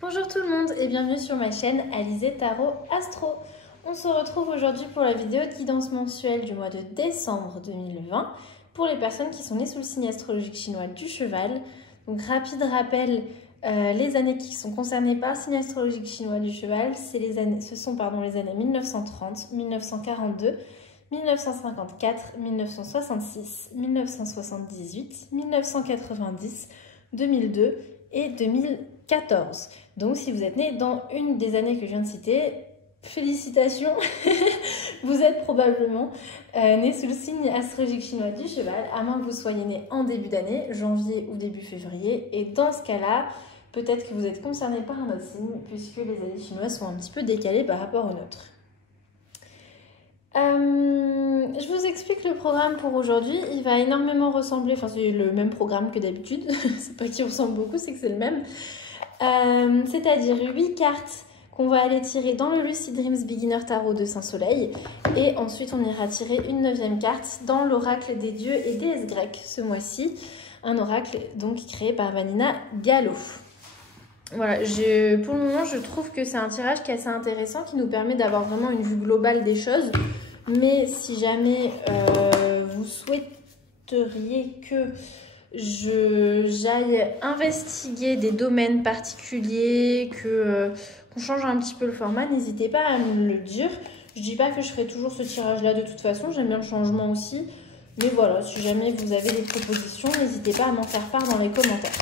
Bonjour tout le monde et bienvenue sur ma chaîne Alizé Tarot Astro. On se retrouve aujourd'hui pour la vidéo de guidance mensuelle du mois de décembre 2020 pour les personnes qui sont nées sous le signe astrologique chinois du cheval. Donc rapide rappel, les années qui sont concernées par le signe astrologique chinois du cheval, ce sont les années 1930, 1942, 1954, 1966, 1978, 1990, 2002 et 2014. Donc si vous êtes né dans une des années que je viens de citer, félicitations, vous êtes probablement né sous le signe astrologique chinois du cheval, à moins que vous soyez né en début d'année, janvier ou début février. Et dans ce cas-là, peut-être que vous êtes concerné par un autre signe, puisque les années chinoises sont un petit peu décalées par rapport aux nôtres. Je vous explique le programme pour aujourd'hui. Il va énormément ressembler, enfin c'est le même programme que d'habitude, c'est pas qu'il ressemble beaucoup, c'est que c'est le même. C'est-à-dire 8 cartes qu'on va aller tirer dans le Lucid Dreams Beginner Tarot de Saint-Soleil. Et ensuite on ira tirer une 9e carte dans l'oracle des dieux et déesses grecques ce mois-ci. Un oracle donc créé par Vanina Gallo. Voilà, pour le moment je trouve que c'est un tirage qui est assez intéressant, qui nous permet d'avoir vraiment une vue globale des choses. Mais si jamais vous souhaiteriez que j'aille investiguer des domaines particuliers, qu'on change un petit peu le format, n'hésitez pas à me le dire. Je dis pas que je ferai toujours ce tirage-là de toute façon, j'aime bien le changement aussi. Mais voilà, si jamais vous avez des propositions, n'hésitez pas à m'en faire part dans les commentaires.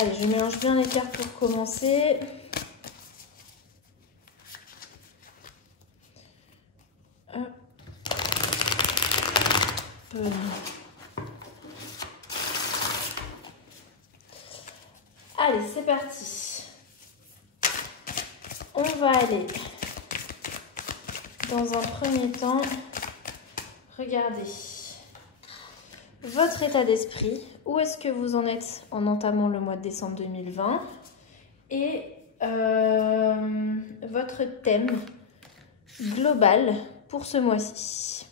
Allez, je mélange bien les cartes pour commencer. Allez, c'est parti. On va aller dans un premier temps regarder votre état d'esprit. Où est-ce que vous en êtes en entamant le mois de décembre 2020 et votre thème global pour ce mois-ci.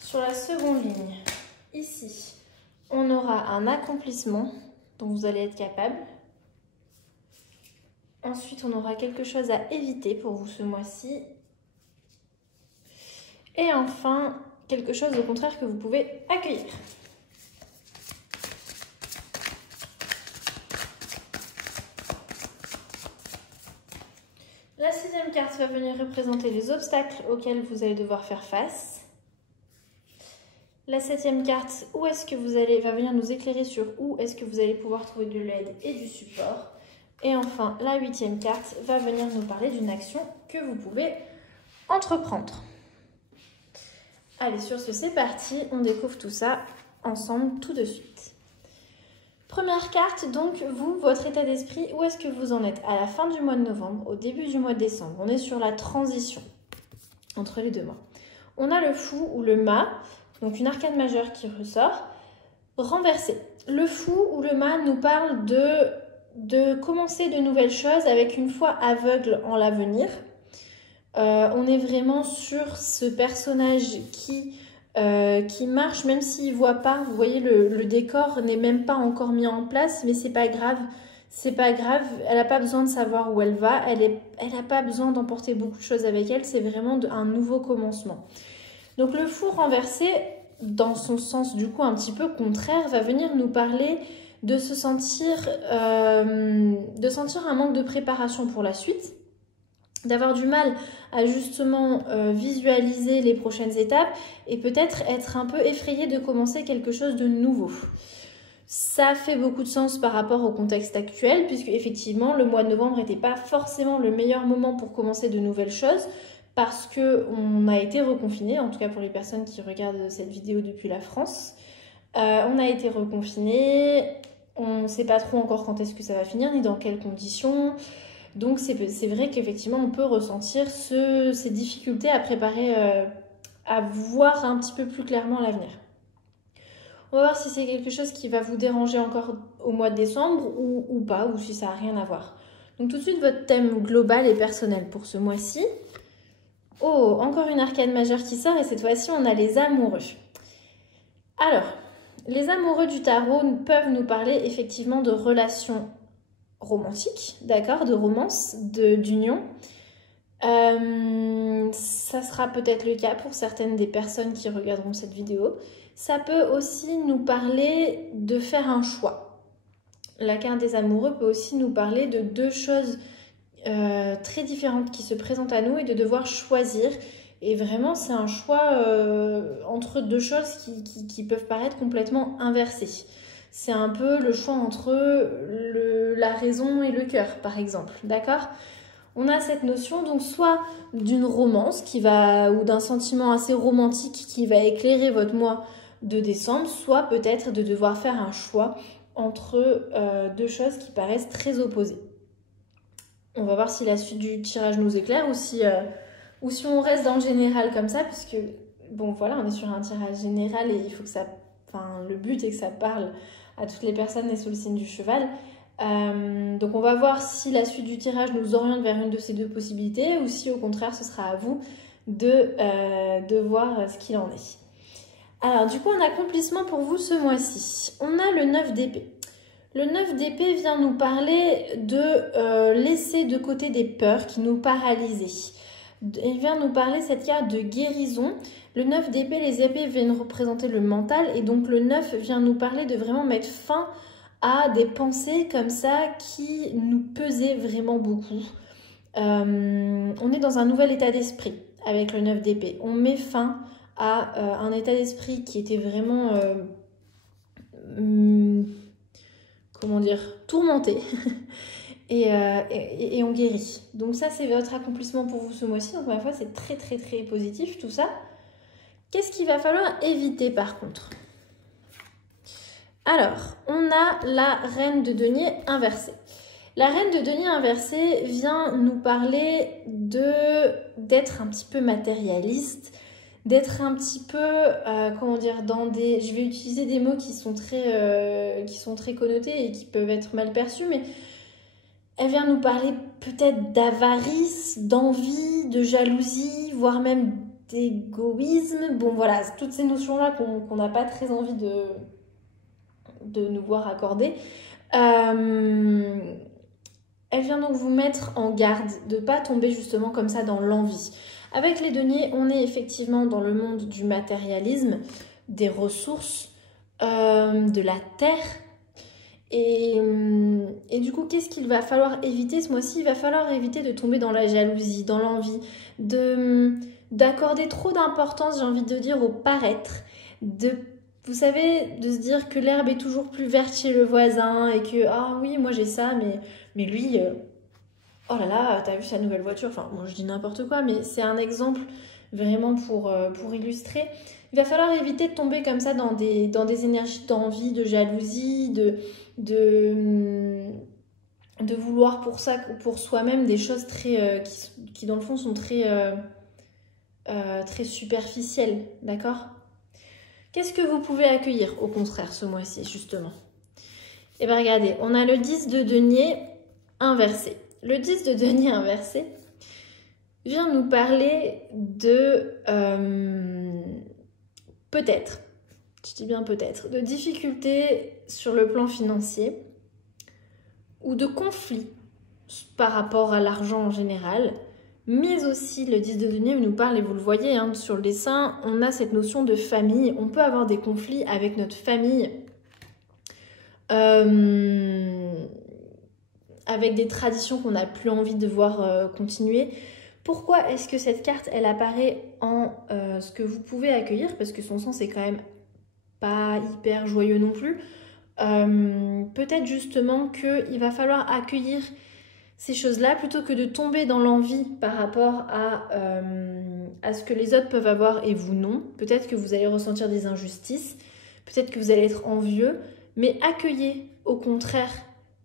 Sur la seconde ligne, ici, on aura un accomplissement dont vous allez être capable. Ensuite, on aura quelque chose à éviter pour vous ce mois-ci. Et enfin, quelque chose au contraire que vous pouvez accueillir. La 6e carte va venir représenter les obstacles auxquels vous allez devoir faire face. La 7e carte, va venir nous éclairer sur où est-ce que vous allez pouvoir trouver de l'aide et du support. Et enfin, la 8e carte va venir nous parler d'une action que vous pouvez entreprendre. Allez, sur ce, c'est parti. On découvre tout ça ensemble tout de suite. Première carte, donc, votre état d'esprit, où est-ce que vous en êtes à la fin du mois de novembre, au début du mois de décembre? On est sur la transition entre les deux mois. On a le fou ou le mât. Donc une arcane majeure qui ressort, renversée. Le fou ou le mât nous parle de commencer de nouvelles choses avec une foi aveugle en l'avenir. On est vraiment sur ce personnage qui marche même s'il ne voit pas. Vous voyez, le décor n'est même pas encore mis en place, mais c'est pas grave. C'est pas grave, elle n'a pas besoin de savoir où elle va, elle n'a pas besoin d'emporter beaucoup de choses avec elle, c'est vraiment un nouveau commencement. Donc le fou renversé, dans son sens du coup un petit peu contraire, va venir nous parler de se sentir un manque de préparation pour la suite, d'avoir du mal à justement visualiser les prochaines étapes et peut-être être un peu effrayé de commencer quelque chose de nouveau. Ça fait beaucoup de sens par rapport au contexte actuel, puisque effectivement le mois de novembre n'était pas forcément le meilleur moment pour commencer de nouvelles choses, parce qu'on a été reconfiné, en tout cas pour les personnes qui regardent cette vidéo depuis la France. On a été reconfiné, on ne sait pas trop encore quand est-ce que ça va finir, ni dans quelles conditions. Donc c'est vrai qu'effectivement on peut ressentir ces difficultés à préparer, à voir un petit peu plus clairement l'avenir. On va voir si c'est quelque chose qui va vous déranger encore au mois de décembre ou pas, ou si ça n'a rien à voir. Donc tout de suite votre thème global et personnel pour ce mois-ci. Oh, encore une arcane majeure qui sort et cette fois-ci, on a les amoureux. Alors, les amoureux du tarot peuvent nous parler effectivement de relations romantiques, d'accord, de romance, d'union. Ça sera peut-être le cas pour certaines des personnes qui regarderont cette vidéo. Ça peut aussi nous parler de faire un choix. La carte des amoureux peut aussi nous parler de deux choses très différentes qui se présentent à nous et de devoir choisir. Et vraiment, c'est un choix entre deux choses qui peuvent paraître complètement inversées. C'est un peu le choix entre la raison et le cœur, par exemple. D'accord ? On a cette notion donc soit d'une romance ou d'un sentiment assez romantique qui va éclairer votre mois de décembre, soit peut-être de devoir faire un choix entre deux choses qui paraissent très opposées. On va voir si la suite du tirage nous éclaire ou si on reste dans le général comme ça, puisque bon voilà, on est sur un tirage général et il faut que ça, le but est que ça parle à toutes les personnes nées sous le signe du cheval. Donc on va voir si la suite du tirage nous oriente vers une de ces deux possibilités ou si au contraire ce sera à vous de voir ce qu'il en est. Alors du coup on a accomplissement pour vous ce mois-ci. On a le 9 d'épée. Le 9 d'épée vient nous parler de laisser de côté des peurs qui nous paralysaient. Il vient nous parler cette carte de guérison. Le 9 d'épée, les épées viennent représenter le mental et donc le 9 vient nous parler de vraiment mettre fin à des pensées comme ça qui nous pesaient vraiment beaucoup. On est dans un nouvel état d'esprit avec le 9 d'épée. On met fin à un état d'esprit qui était vraiment, comment dire, tourmenté. Et on guérit. Donc ça, c'est votre accomplissement pour vous ce mois-ci. Donc, ma foi, c'est très, très, très positif, tout ça. Qu'est-ce qu'il va falloir éviter, par contre ? Alors, on a la reine de denier inversée. La reine de denier inversée vient nous parler d'être un petit peu matérialiste, d'être un petit peu, comment dire, je vais utiliser des mots qui sont très connotés et qui peuvent être mal perçus, mais elle vient nous parler peut-être d'avarice, d'envie, de jalousie, voire même d'égoïsme. Bon voilà, toutes ces notions-là qu'on n'a pas très envie de nous voir accorder. Elle vient donc vous mettre en garde de ne pas tomber justement comme ça dans l'envie. Avec les deniers, on est effectivement dans le monde du matérialisme, des ressources, de la terre. Et du coup, qu'est-ce qu'il va falloir éviter ce mois-ci ? Il va falloir éviter de tomber dans la jalousie, dans l'envie, d'accorder trop d'importance, j'ai envie de dire, au paraître, vous savez, de se dire que l'herbe est toujours plus verte chez le voisin et que, ah oui, moi j'ai ça, mais lui, oh là là, t'as vu sa nouvelle voiture, enfin, bon, je dis n'importe quoi, mais c'est un exemple vraiment pour illustrer. Il va falloir éviter de tomber comme ça dans des énergies d'envie, de jalousie, de vouloir pour soi-même des choses très, qui dans le fond sont très superficielles, d'accord ? Qu'est-ce que vous pouvez accueillir au contraire ce mois-ci justement ? Eh bien regardez, on a le 10 de denier inversé. Le 10 de denier inversé vient nous parler de peut-être, je dis bien peut-être, de difficultés sur le plan financier ou de conflits par rapport à l'argent en général. Mais aussi, le 10 de denier nous parle, et vous le voyez hein, sur le dessin, on a cette notion de famille. On peut avoir des conflits avec notre famille, avec des traditions qu'on n'a plus envie de voir continuer. Pourquoi est-ce que cette carte, elle apparaît en ce que vous pouvez accueillir ? Parce que son sens est quand même pas hyper joyeux non plus. Peut-être justement qu'il va falloir accueillir ces choses-là, plutôt que de tomber dans l'envie par rapport à ce que les autres peuvent avoir et vous non. Peut-être que vous allez ressentir des injustices, peut-être que vous allez être envieux, mais accueillez au contraire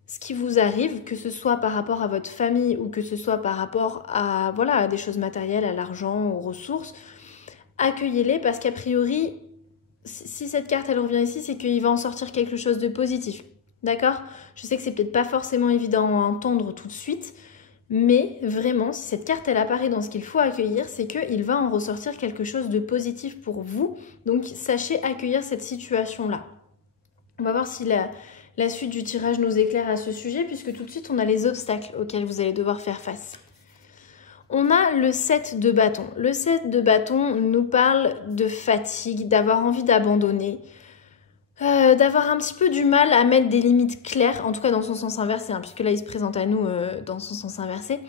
ce qui vous arrive, que ce soit par rapport à votre famille ou que ce soit par rapport à des choses matérielles, à l'argent, aux ressources. Accueillez-les parce qu'a priori, si cette carte elle revient ici, c'est qu'il va en sortir quelque chose de positif. D'accord ? Je sais que c'est peut-être pas forcément évident à entendre tout de suite, Mais vraiment, si cette carte elle apparaît dans ce qu'il faut accueillir, c'est qu'il va en ressortir quelque chose de positif pour vous. Donc sachez accueillir cette situation-là. On va voir si la suite du tirage nous éclaire à ce sujet, puisque tout de suite on a les obstacles auxquels vous allez devoir faire face. On a le 7 de bâton. Le 7 de bâton nous parle de fatigue, d'avoir envie d'abandonner, d'avoir un petit peu du mal à mettre des limites claires, en tout cas dans son sens inversé, hein, puisque là il se présente à nous dans son sens inversé,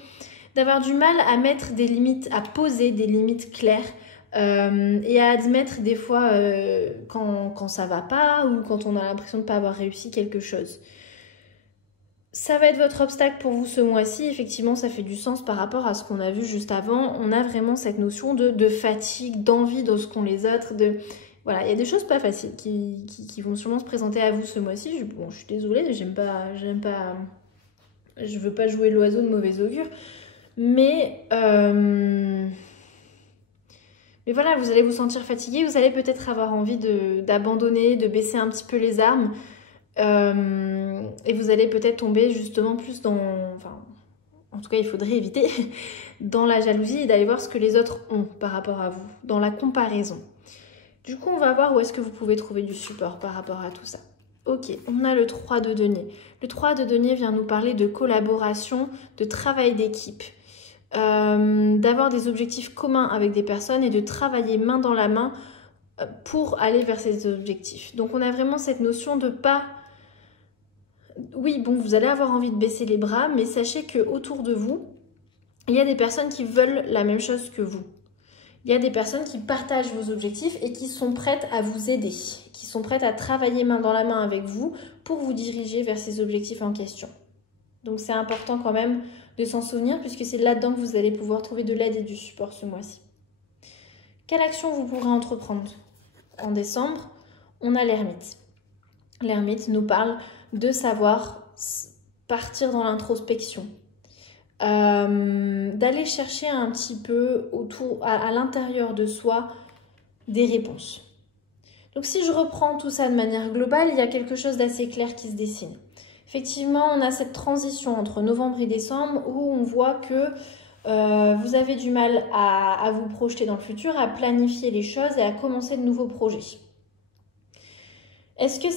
d'avoir du mal à mettre des limites, à poser des limites claires et à admettre des fois quand ça va pas ou quand on a l'impression de ne pas avoir réussi quelque chose. Ça va être votre obstacle pour vous ce mois-ci. Effectivement, ça fait du sens par rapport à ce qu'on a vu juste avant. On a vraiment cette notion de fatigue, d'envie de ce qu'ont les autres. Voilà, il y a des choses pas faciles qui vont sûrement se présenter à vous ce mois-ci. Bon, je suis désolée, je veux pas jouer l'oiseau de mauvais augure. Mais voilà, vous allez vous sentir fatigué. Vous allez peut-être avoir envie d'abandonner, de baisser un petit peu les armes. Et vous allez peut-être tomber justement plus en tout cas il faudrait éviter, dans la jalousie et d'aller voir ce que les autres ont par rapport à vous, dans la comparaison. Du coup, on va voir où est-ce que vous pouvez trouver du support par rapport à tout ça. Ok, on a le 3 de denier. Le 3 de denier vient nous parler de collaboration, de travail d'équipe, d'avoir des objectifs communs avec des personnes et de travailler main dans la main pour aller vers ces objectifs. Donc on a vraiment cette notion de pas... Oui, bon, vous allez avoir envie de baisser les bras, mais sachez qu'autour de vous, il y a des personnes qui veulent la même chose que vous. Il y a des personnes qui partagent vos objectifs et qui sont prêtes à vous aider, qui sont prêtes à travailler main dans la main avec vous pour vous diriger vers ces objectifs en question. Donc c'est important quand même de s'en souvenir puisque c'est là-dedans que vous allez pouvoir trouver de l'aide et du support ce mois-ci. Quelle action vous pourrez entreprendre? En décembre, on a l'ermite. L'ermite nous parle de savoir partir dans l'introspection, d'aller chercher un petit peu à l'intérieur de soi des réponses. Donc si je reprends tout ça de manière globale, il y a quelque chose d'assez clair qui se dessine. Effectivement, on a cette transition entre novembre et décembre où on voit que vous avez du mal à vous projeter dans le futur, à planifier les choses et à commencer de nouveaux projets. Est-ce que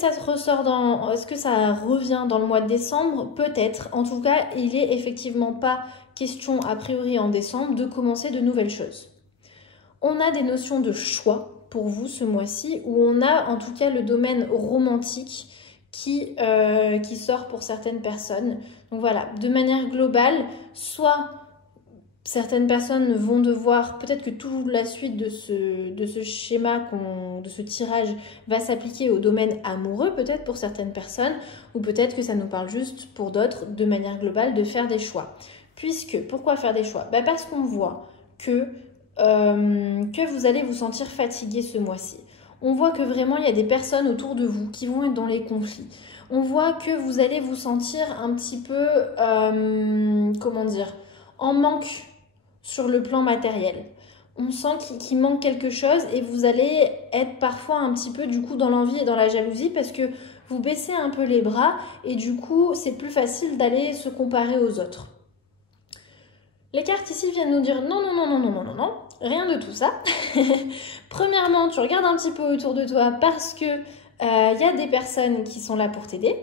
ça revient dans le mois de décembre? Peut-être. En tout cas, il n'est effectivement pas question, a priori en décembre, de commencer de nouvelles choses. On a des notions de choix pour vous ce mois-ci, où on a en tout cas le domaine romantique qui sort pour certaines personnes. Donc voilà, de manière globale, soit certaines personnes vont devoir, peut-être que toute la suite de ce schéma, de ce tirage va s'appliquer au domaine amoureux, peut-être pour certaines personnes, ou peut-être que ça nous parle juste pour d'autres, de manière globale, de faire des choix. Pourquoi faire des choix? Parce qu'on voit que vous allez vous sentir fatigué ce mois-ci. On voit que vraiment il y a des personnes autour de vous qui vont être dans les conflits. On voit que vous allez vous sentir un petit peu, en manque sur le plan matériel. On sent qu'il manque quelque chose et vous allez être parfois un petit peu du coup dans l'envie et dans la jalousie parce que vous baissez un peu les bras et du coup c'est plus facile d'aller se comparer aux autres. Les cartes ici viennent nous dire non, rien de tout ça. Premièrement, tu regardes un petit peu autour de toi parce que y a des personnes qui sont là pour t'aider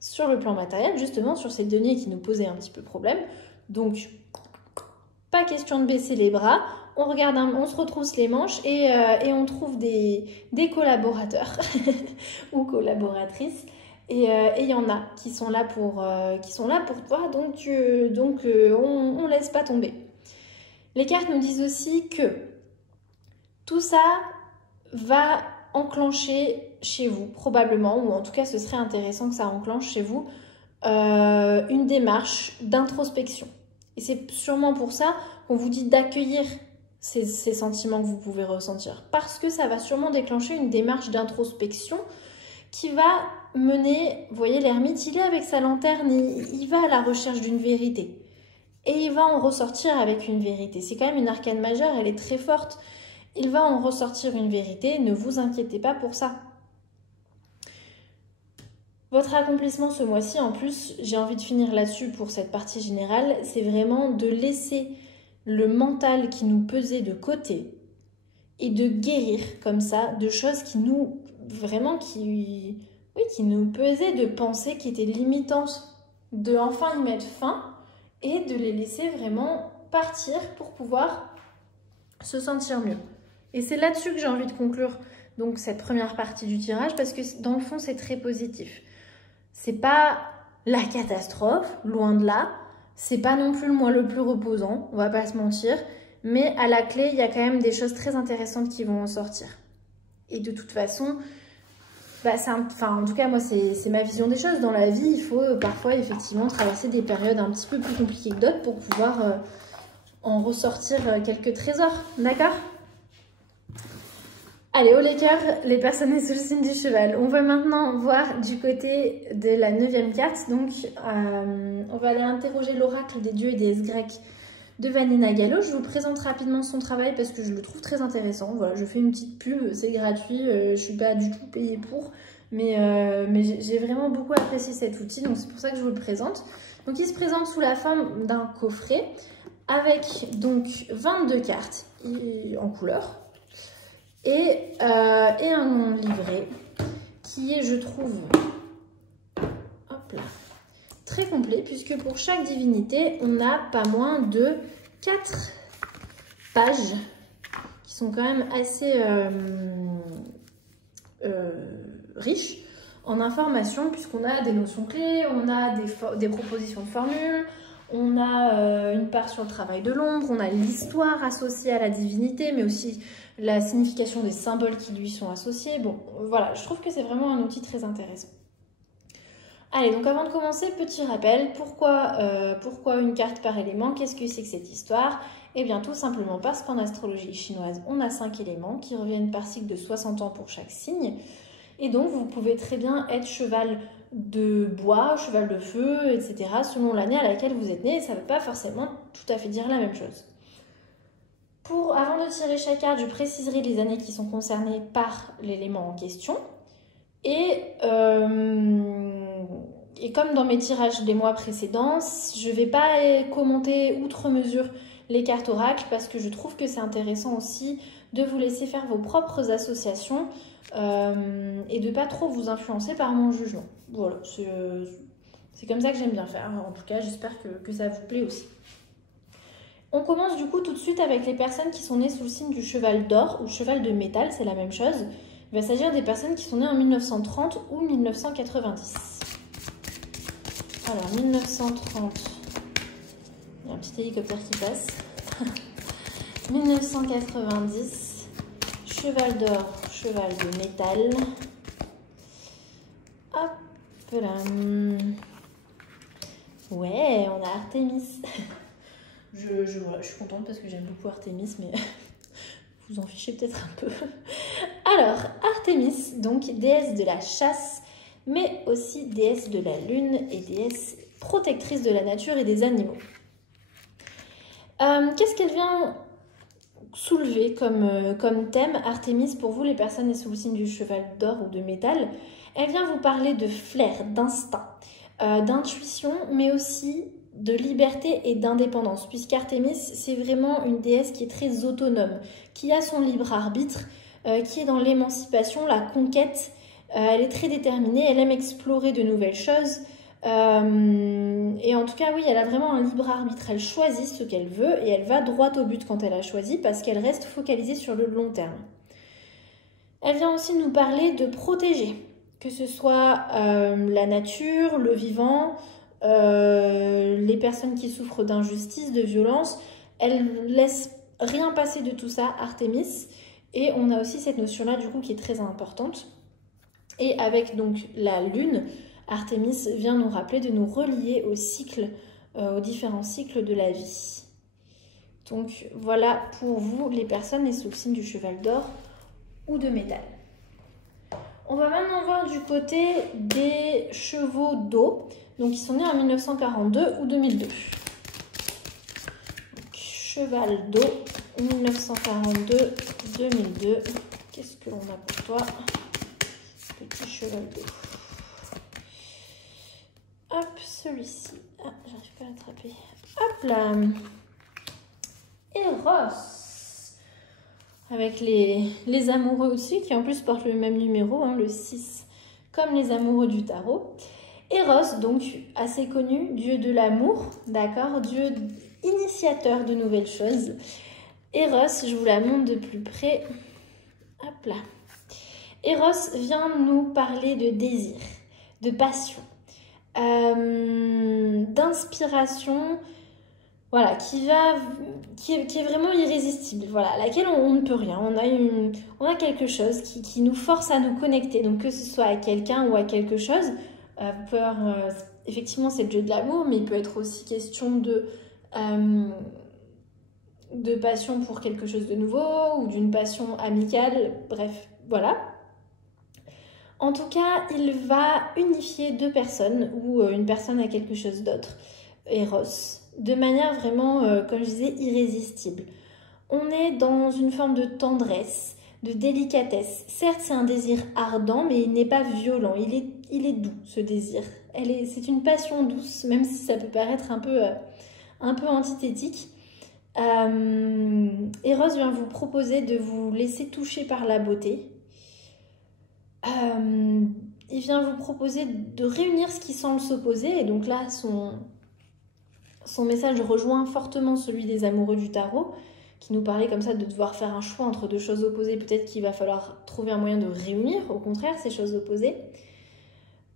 sur le plan matériel, justement sur ces deniers qui nous posaient un petit peu problème. Donc, pas question de baisser les bras, on se retrousse les manches et on trouve des collaborateurs ou collaboratrices. Et il y en a qui sont là pour toi, donc on laisse pas tomber. Les cartes nous disent aussi que tout ça va enclencher chez vous, probablement, ou en tout cas ce serait intéressant que ça enclenche chez vous, une démarche d'introspection. Et c'est sûrement pour ça qu'on vous dit d'accueillir ces sentiments que vous pouvez ressentir. Parce que ça va sûrement déclencher une démarche d'introspection qui va mener, vous voyez l'ermite, il est avec sa lanterne, il va à la recherche d'une vérité. Et il va en ressortir avec une vérité. C'est quand même une arcane majeure, elle est très forte. Il va en ressortir une vérité, ne vous inquiétez pas pour ça. Votre accomplissement ce mois-ci, en plus, j'ai envie de finir là-dessus pour cette partie générale, c'est vraiment de laisser le mental qui nous pesait de côté et de guérir comme ça de choses qui nous, vraiment, qui nous pesaient de penser qui étaient limitantes, de enfin y mettre fin et de les laisser vraiment partir pour pouvoir se sentir mieux. Et c'est là-dessus que j'ai envie de conclure donc cette première partie du tirage parce que dans le fond, c'est très positif. C'est pas la catastrophe, loin de là. C'est pas non plus le mois le plus reposant, on va pas se mentir. Mais à la clé, il y a quand même des choses très intéressantes qui vont en sortir. Et de toute façon, bah, en tout cas, moi, c'est ma vision des choses. Dans la vie, il faut parfois effectivement traverser des périodes un petit peu plus compliquées que d'autres pour pouvoir en ressortir quelques trésors. D'accord ? Allez, haut les cœurs, les personnes sous le signe du cheval. On va maintenant voir du côté de la 9e carte. Donc, on va aller interroger l'oracle des dieux et déesses grecques de Vanina Gallo. Je vous présente rapidement son travail parce que je le trouve très intéressant. Voilà, je fais une petite pub, c'est gratuit, je ne suis pas du tout payée pour. Mais j'ai vraiment beaucoup apprécié cet outil, donc c'est pour ça que je vous le présente. Donc, il se présente sous la forme d'un coffret avec donc 22 cartes en couleur. Et un livret qui est, je trouve, hop là, très complet, puisque pour chaque divinité, on a pas moins de 4 pages qui sont quand même assez riches en informations, puisqu'on a des notions clés, on a des propositions de formules, on a une part sur le travail de l'ombre, on a l'histoire associée à la divinité, mais aussi la signification des symboles qui lui sont associés. Bon, voilà, je trouve que c'est vraiment un outil très intéressant. Allez, donc avant de commencer, petit rappel, pourquoi une carte par élément? Qu'est-ce que c'est que cette histoire? Eh bien, tout simplement parce qu'en astrologie chinoise, on a 5 éléments qui reviennent par cycle de 60 ans pour chaque signe. Et donc, vous pouvez très bien être cheval de bois, cheval de feu, etc. selon l'année à laquelle vous êtes né. Et ça ne veut pas forcément tout à fait dire la même chose. Avant de tirer chaque carte, je préciserai les années qui sont concernées par l'élément en question. Et comme dans mes tirages des mois précédents, je ne vais pas commenter outre mesure les cartes oracles parce que je trouve que c'est intéressant aussi de vous laisser faire vos propres associations et de ne pas trop vous influencer par mon jugement. Voilà, c'est comme ça que j'aime bien faire. En tout cas, j'espère que ça vous plaît aussi. On commence du coup tout de suite avec les personnes qui sont nées sous le signe du cheval d'or ou cheval de métal, c'est la même chose. Il va s'agir des personnes qui sont nées en 1930 ou 1990. Alors, 1930, il y a un petit hélicoptère qui passe. 1990, cheval d'or, cheval de métal. Hop là. Ouais, on a Artémis. Je suis contente parce que j'aime beaucoup Artémis, mais vous en fichez peut-être un peu. Alors, Artémis, donc déesse de la chasse, mais aussi déesse de la lune et déesse protectrice de la nature et des animaux. Qu'est-ce qu'elle vient soulever comme thème, Artémis, pour vous, les personnes sous le signe du cheval d'or ou de métal? Elle vient vous parler de flair, d'instinct, d'intuition, mais aussi de liberté et d'indépendance, puisqu'Artémis, c'est vraiment une déesse qui est très autonome, qui a son libre arbitre, qui est dans l'émancipation, la conquête. Elle est très déterminée, elle aime explorer de nouvelles choses. Et en tout cas, oui, elle a vraiment un libre arbitre. Elle choisit ce qu'elle veut et elle va droit au but quand elle a choisi parce qu'elle reste focalisée sur le long terme. Elle vient aussi nous parler de protéger, que ce soit la nature, le vivant, les personnes qui souffrent d'injustice, de violence. Elle laisse rien passer de tout ça, Artémis. Et on a aussi cette notion-là, du coup, qui est très importante. Et avec donc la lune, Artémis vient nous rappeler de nous relier au cycle, aux différents cycles de la vie. Donc voilà pour vous les personnes sous le signe du cheval d'or ou de métal. On va maintenant voir du côté des chevaux d'eau, donc ils sont nés en 1942 ou 2002. Donc, cheval d'eau, 1942-2002. Qu'est-ce que l'on a pour toi, petit cheval d'eau? celui-ci. Ah, j'arrive pas à l'attraper. Hop là. Eros. Avec les amoureux aussi, qui en plus portent le même numéro, hein, le 6, comme les amoureux du tarot. Eros, donc assez connu, dieu de l'amour, d'accord, dieu initiateur de nouvelles choses. Eros, je vous la montre de plus près. Hop là. Eros vient nous parler de désir, de passion, d'inspiration, voilà, qui est vraiment irrésistible, voilà, à laquelle on ne peut rien. On a quelque chose qui nous force à nous connecter, donc que ce soit à quelqu'un ou à quelque chose. Effectivement, c'est le dieu de l'amour, mais il peut être aussi question de passion pour quelque chose de nouveau ou d'une passion amicale, bref, voilà. En tout cas, il va unifier deux personnes ou une personne à quelque chose d'autre, Eros, de manière vraiment, comme je disais, irrésistible. On est dans une forme de tendresse, de délicatesse. Certes, c'est un désir ardent, mais il n'est pas violent. Il est doux, ce désir. C'est une passion douce, même si ça peut paraître un peu antithétique. Eros vient vous proposer de vous laisser toucher par la beauté. Il vient vous proposer de réunir ce qui semble s'opposer. Et donc là, son message rejoint fortement celui des amoureux du tarot, qui nous parlait comme ça de devoir faire un choix entre deux choses opposées. Peut-être qu'il va falloir trouver un moyen de réunir, au contraire, ces choses opposées.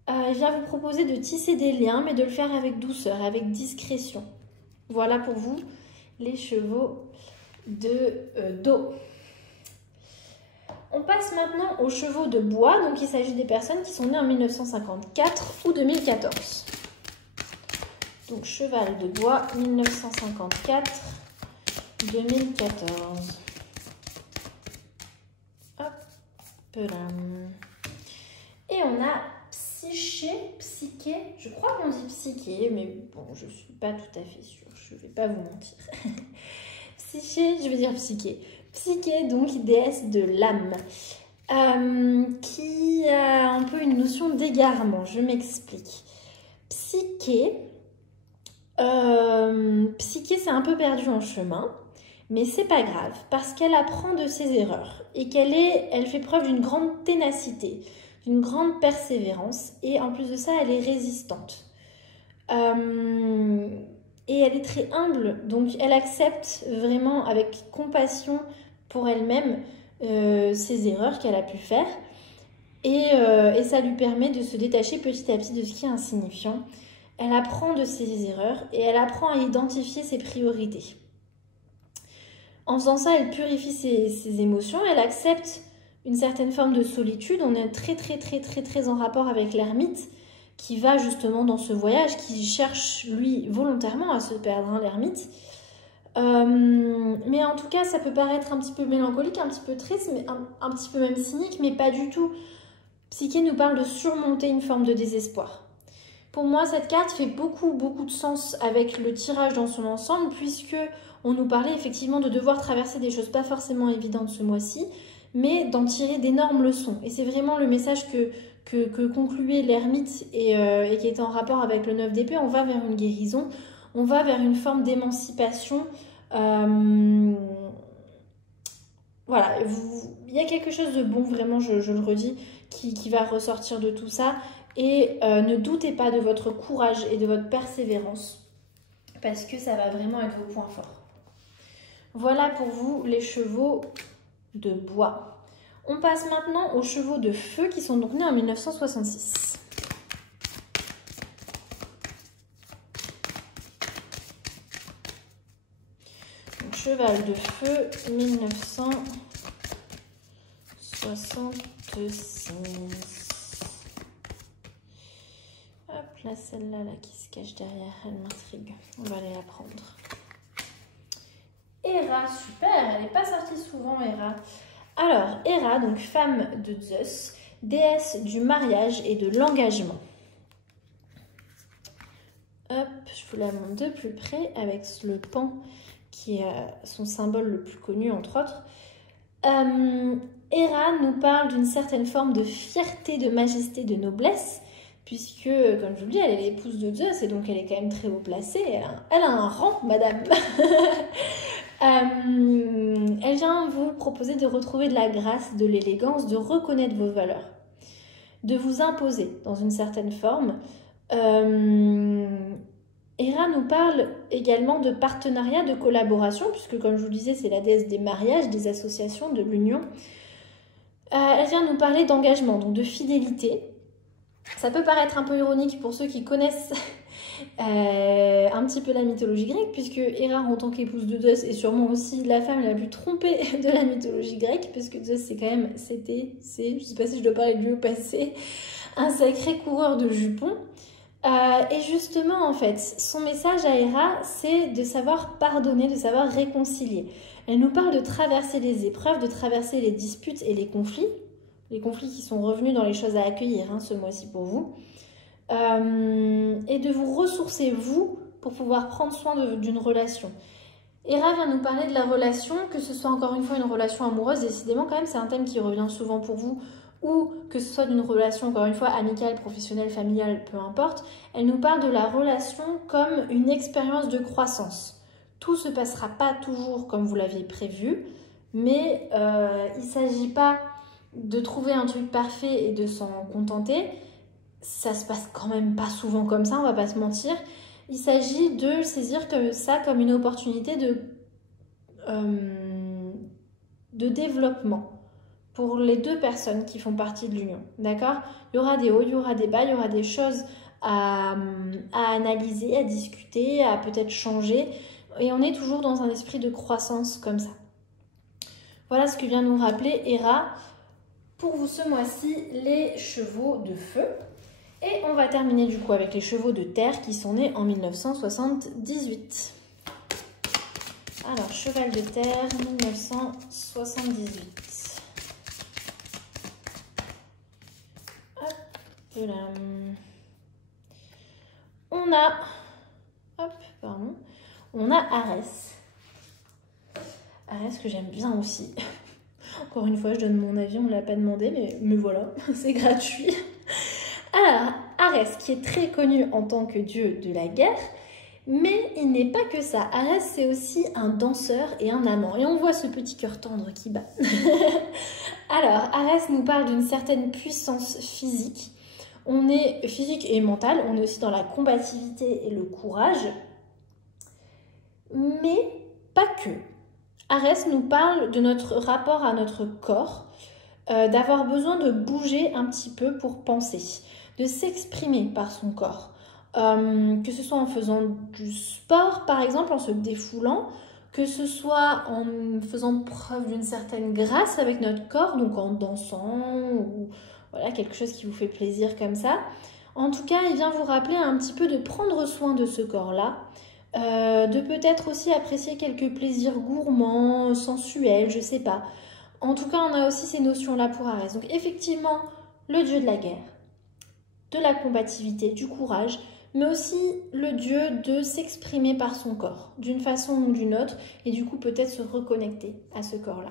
Il vient vous proposer de tisser des liens, mais de le faire avec douceur, avec discrétion. Voilà pour vous, les chevaux d'eau. On passe maintenant aux chevaux de bois. Donc, il s'agit des personnes qui sont nées en 1954 ou 2014. Donc, cheval de bois, 1954, 2014. Hop là. Et on a psyché, je crois qu'on dit psyché, mais bon, je ne suis pas tout à fait sûre, je ne vais pas vous mentir. Psyché, je veux dire psyché. Psyché, donc déesse de l'âme, qui a un peu une notion d'égarement, je m'explique. Psyché, c'est un peu perdu en chemin, mais c'est pas grave, parce qu'elle apprend de ses erreurs et elle fait preuve d'une grande ténacité, d'une grande persévérance, et en plus de ça, elle est résistante. Et elle est très humble, donc elle accepte vraiment avec compassion pour elle-même ses erreurs qu'elle a pu faire, et ça lui permet de se détacher petit à petit de ce qui est insignifiant. Elle apprend de ses erreurs et elle apprend à identifier ses priorités. En faisant ça, elle purifie ses émotions, elle accepte une certaine forme de solitude. On est très en rapport avec l'ermite qui va justement dans ce voyage, qui cherche lui volontairement à se perdre, hein, l'ermite. Mais en tout cas, ça peut paraître un petit peu mélancolique, un petit peu triste, mais un petit peu même cynique, mais pas du tout. Psyché nous parle de surmonter une forme de désespoir. Pour moi, cette carte fait beaucoup de sens avec le tirage dans son ensemble, puisque on nous parlait effectivement de devoir traverser des choses pas forcément évidentes ce mois-ci, mais d'en tirer d'énormes leçons. Et c'est vraiment le message que concluait l'ermite et qui est en rapport avec le 9 d'épée. On va vers une guérison, on va vers une forme d'émancipation. Voilà, il y a quelque chose de bon, vraiment, je le redis, qui va ressortir de tout ça. Et ne doutez pas de votre courage et de votre persévérance, parce que ça va vraiment être vos points forts. Voilà pour vous les chevaux de bois. On passe maintenant aux chevaux de feu qui sont donc nés en 1966. Donc, cheval de feu 1966. Hop là, celle-là là, qui se cache derrière, elle m'intrigue. On va aller la prendre. Héra, super, elle n'est pas sortie souvent, Héra. Alors, Héra, donc femme de Zeus, déesse du mariage et de l'engagement. Hop, je vous la montre de plus près avec le pan qui est son symbole le plus connu, entre autres. Héra nous parle d'une certaine forme de fierté, de majesté, de noblesse, puisque, comme je vous le dis, elle est l'épouse de Zeus et donc elle est quand même très haut placée. Elle a un rang, madame. Elle vient vous proposer de retrouver de la grâce, de l'élégance, de reconnaître vos valeurs, de vous imposer dans une certaine forme. Hera nous parle également de partenariat, de collaboration, puisque comme je vous le disais, c'est la déesse des mariages, des associations, de l'union. Elle vient nous parler d'engagement, donc de fidélité. Ça peut paraître un peu ironique pour ceux qui connaissent un petit peu la mythologie grecque, puisque Hera, en tant qu'épouse de Zeus, est sûrement aussi la femme la plus trompée de la mythologie grecque, parce que Zeus, c'est quand même, je sais pas si je dois parler de lui au passé, un sacré coureur de jupons. Et justement, en fait, son message à Hera, c'est de savoir pardonner, de savoir réconcilier. Elle nous parle de traverser les épreuves, de traverser les disputes et les conflits qui sont revenus dans les choses à accueillir, hein, ce mois-ci pour vous, et de vous ressourcer, vous, pour pouvoir prendre soin d'une relation. Hera vient nous parler de la relation, que ce soit encore une fois une relation amoureuse, décidément quand même c'est un thème qui revient souvent pour vous, ou que ce soit d'une relation, encore une fois, amicale, professionnelle, familiale, peu importe. Elle nous parle de la relation comme une expérience de croissance. Tout ne se passera pas toujours comme vous l'aviez prévu, mais il ne s'agit pas de trouver un truc parfait et de s'en contenter. Ça se passe quand même pas souvent comme ça, on va pas se mentir. Il s'agit de saisir ça comme une opportunité de développement pour les deux personnes qui font partie de l'union, d'accord? Il y aura des hauts, il y aura des bas, il y aura des choses à analyser, à discuter, à peut-être changer, et on est toujours dans un esprit de croissance comme ça. Voilà ce que vient nous rappeler Hera pour vous ce mois-ci, les chevaux de feu. Et on va terminer du coup avec les chevaux de terre qui sont nés en 1978. Alors, cheval de terre, 1978. Hop là. On a Arès. Arès que j'aime bien aussi. Encore une fois, je donne mon avis, on ne l'a pas demandé, mais voilà, c'est gratuit. Alors, Arès, qui est très connu en tant que dieu de la guerre, mais il n'est pas que ça. Arès, c'est aussi un danseur et un amant. Et on voit ce petit cœur tendre qui bat. Alors, Arès nous parle d'une certaine puissance physique. On est physique et mentale, on est aussi dans la combativité et le courage. Mais pas que. Arès nous parle de notre rapport à notre corps, d'avoir besoin de bouger un petit peu pour penser, de s'exprimer par son corps. Que ce soit en faisant du sport, par exemple, en se défoulant, que ce soit en faisant preuve d'une certaine grâce avec notre corps, donc en dansant, ou voilà, quelque chose qui vous fait plaisir comme ça. En tout cas, il vient vous rappeler un petit peu de prendre soin de ce corps-là, de peut-être aussi apprécier quelques plaisirs gourmands, sensuels, je sais pas. En tout cas, on a aussi ces notions-là pour Arès. Donc effectivement, le dieu de la guerre, de la combativité, du courage, mais aussi le dieu de s'exprimer par son corps, d'une façon ou d'une autre, et du coup peut-être se reconnecter à ce corps-là.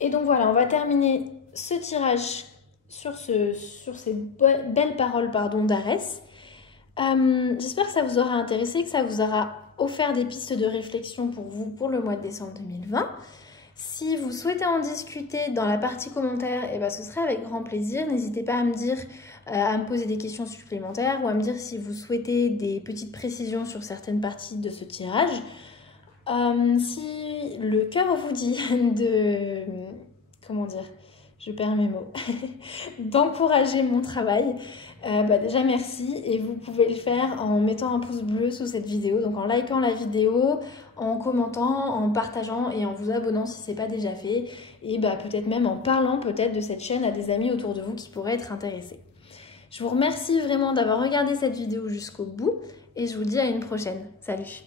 Et donc voilà, on va terminer ce tirage sur ces belles paroles d'Arès. J'espère que ça vous aura intéressé, que ça vous aura offert des pistes de réflexion pour vous pour le mois de décembre 2020. Si vous souhaitez en discuter dans la partie commentaires, eh ben, ce serait avec grand plaisir. N'hésitez pas à me dire, à me poser des questions supplémentaires ou à me dire si vous souhaitez des petites précisions sur certaines parties de ce tirage. Si le cœur vous dit de... Comment dire ? Je perds mes mots. D'encourager mon travail, déjà merci, et vous pouvez le faire en mettant un pouce bleu sous cette vidéo, donc en likant la vidéo, en commentant, en partageant et en vous abonnant si ce n'est pas déjà fait, et peut-être même en parlant peut-être de cette chaîne à des amis autour de vous qui pourraient être intéressés. Je vous remercie vraiment d'avoir regardé cette vidéo jusqu'au bout et je vous dis à une prochaine. Salut!